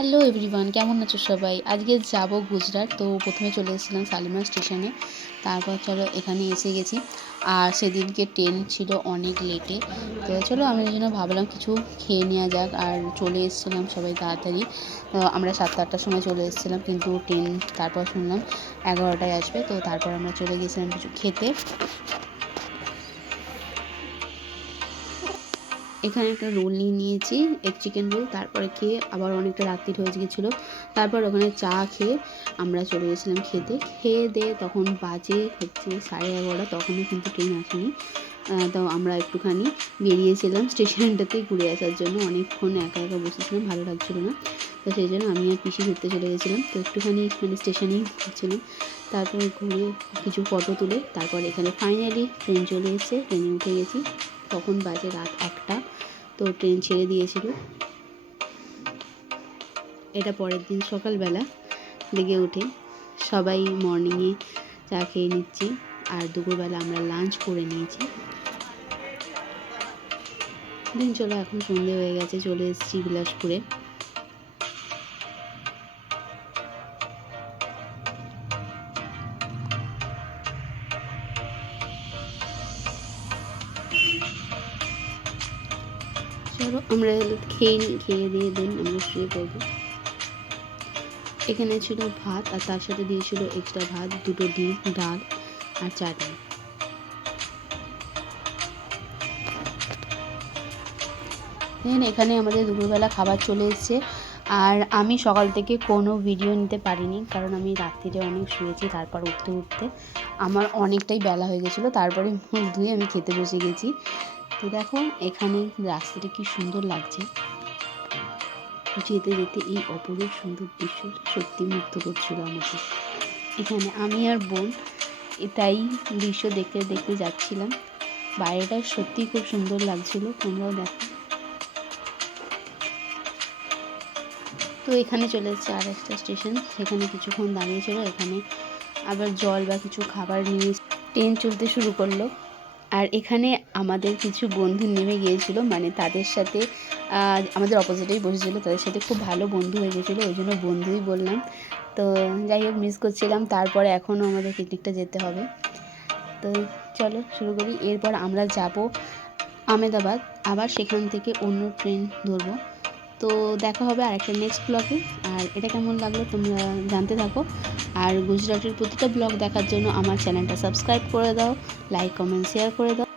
Hello everyone, কেমন আছো সবাই? আজকে যাব গুজরাট। তো প্রথমে চলে এসেছিলাম শালিমার স্টেশনে, তারপর চলো এখানে এসে গেছি। আর সেদিনকে ট্রেন ছিল অনেক লেটে, তো চলো আমি ওই জন্য ভাবলাম কিছু খেয়ে নেওয়া যাক। আর চলে এসেছিলাম সবাই তাড়াতাড়ি। আমরা 7টা-8টার সময় চলে এসেছিলাম, কিন্তু ট্রেন তারপর শুনলাম 11টায় আসবে। তো তারপর আমরা চলে গেছিলাম কিছু খেতে। এখানে একটা রোল নিয়ে নিয়েছি, এগ চিকেন রোল। তারপরে খেয়ে আবার অনেকটা রাত্রির হয়ে গেছিলো। তারপর ওখানে চা খেয়ে আমরা চলে গেছিলাম খেতে। খেয়ে দিয়ে তখন বাজে হচ্ছে 11:30, তখনও কিন্তু ট্রেন আসেনি। তো আমরা একটুখানি বেরিয়েছিলাম স্টেশনটাতে ঘুরে আসার জন্য। অনেকক্ষণ একা একা বসেছিলাম, ভালো লাগছিলো না। তো সেই জন্য আমি আর পিসি ঘুরতে চলে গেছিলাম। তো একটুখানি স্টেশনেই ঘুরছিলাম। তারপর ঘুরে কিছু ফটো তুলে তারপর এখানে ফাইনালি ট্রেন চলে এসেছে, ট্রেনে উঠে গেছি। তখন বাজে রাত 1টা। তো ট্রেন ছেড়ে দিয়েছিল। এটা পরের দিন সকালবেলা লেগে উঠে সবাই মর্নিংয়ে চা খেয়ে নিচ্ছি। আর দুপুরবেলা আমরা লাঞ্চ করে নিয়েছি। দিন চলো, এখন সন্ধে হয়ে গেছে, চলে এসেছি বিলাসপুরে। চলো আমরা খেয়ে দিয়ে দিন আমরা শুয়ে পড়বো। এখানে ছিল ভাত, আর তার সাথে দিয়েছিল এক্সট্রা ভাত, 2টো ডিম, ডাল আর চাটনি। এখানে আমাদের দুপুরবেলা খাবার চলে এসেছে। আর আমি সকাল থেকে কোনো ভিডিও নিতে পারিনি, কারণ আমি রাত্রিরে অনেক শুয়েছি। তারপর উঠতে উঠতে আমার অনেকটাই বেলা হয়ে গেছিলো। তারপরে মুখ ধুয়ে আমি খেতে বসে গেছি। তো দেখো এখানে রাস্তাটা কি সুন্দর লাগছে। যেতে যেতে এই অপরূপ সুন্দর দৃশ্য সত্যি মুগ্ধ করছিল আমাকে। এখানে আমি আর বোন এটাই দৃশ্য দেখতে দেখতে যাচ্ছিলাম। বাইরেটা সত্যিই খুব সুন্দর লাগছিল, তোমরাও দেখো। তো এখানে চলে এসেছে আর একটা স্টেশন, সেখানে কিছুক্ষণ দাঁড়িয়েছিল। এখানে আবার জল বা কিছু খাবার নিয়ে ট্রেন চলতে শুরু করলো। আর এখানে আমাদের কিছু বন্ধু নেমে গিয়েছিলো, মানে তাদের সাথে আমাদের অপোজিটেই বসেছিল, তাদের সাথে খুব ভালো বন্ধু হয়ে গেছিলো, ওই জন্য বন্ধুই বললাম। তো যাই হোক, মিস করছিলাম। তারপরে এখনও আমাদের পিকনিকটা যেতে হবে। তো চলো শুরু করি। এরপর আমরা যাব আমেদাবাদ, আবার সেখান থেকে অন্য ট্রেন ধরবো। তো দেখা হবে আরেকটা নেক্সট ব্লগে। আর এটা কেমন লাগলো তোমরা জানতে থাকো। আর গুজরাটের প্রতিটা ব্লগ দেখার জন্য আমার চ্যানেলটা সাবস্ক্রাইব করে দাও, লাইক কমেন্ট শেয়ার করে দাও।